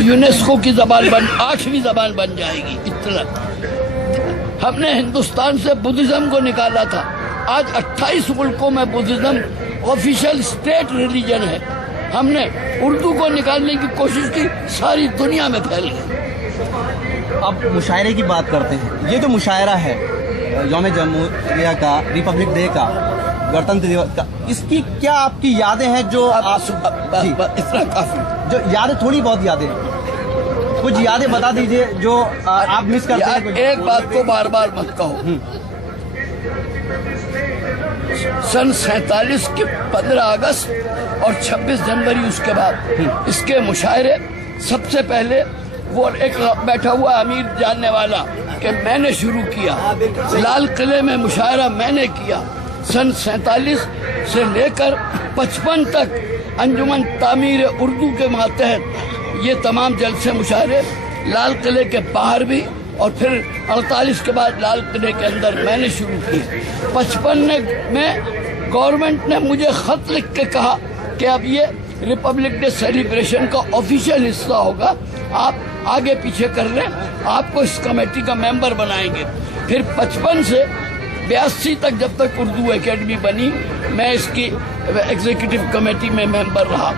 UNESCO की जबान 8वीं जबान बन जाएगी। इतना हमने हिंदुस्तान से बुद्धिज्म को निकाला था। आज 28 मुल्कों में बुद्धिज्म ऑफिशियल स्टेट रिलीजन है। हमने उर्दू को निकालने की कोशिश की, सारी दुनिया में फैल गई। अब मुशायरे की बात करते हैं। ये जो मुशायरा है यौम जमहूरिया का, रिपब्लिक डे का, गणतंत्र दिवस का, इसकी क्या आपकी यादें हैं जो इतना काफी, जो यादें, थोड़ी बहुत यादें, कुछ यादें बता दीजिए जो आप मिस करते हैं। एक बात को बार बार मत कहो। सन 47 के 15 अगस्त और 26 जनवरी उसके बाद इसके मुशायरे, सबसे पहले वो एक बैठा हुआ अमीर जानने वाला कि मैंने शुरू किया, लाल किले में मुशायरा मैंने किया। सन 47 से लेकर 55 तक अंजुमन तामीर उर्दू के मातहत ये तमाम जलसे मुशायरे लाल किले के बाहर भी, और फिर 48 के बाद लाल किले के अंदर मैंने शुरू किए। 55 में गवर्नमेंट ने मुझे खत लिख के कहा कि अब ये रिपब्लिक डे सेलिब्रेशन का ऑफिशियल हिस्सा होगा, आप आगे पीछे कर लें, आपको इस कमेटी का मेंबर बनाएंगे। फिर 55 से 82 तक जब तक उर्दू एकेडमी बनी, मैं इसकी एग्जीक्यूटिव कमेटी में मेंबर रहा।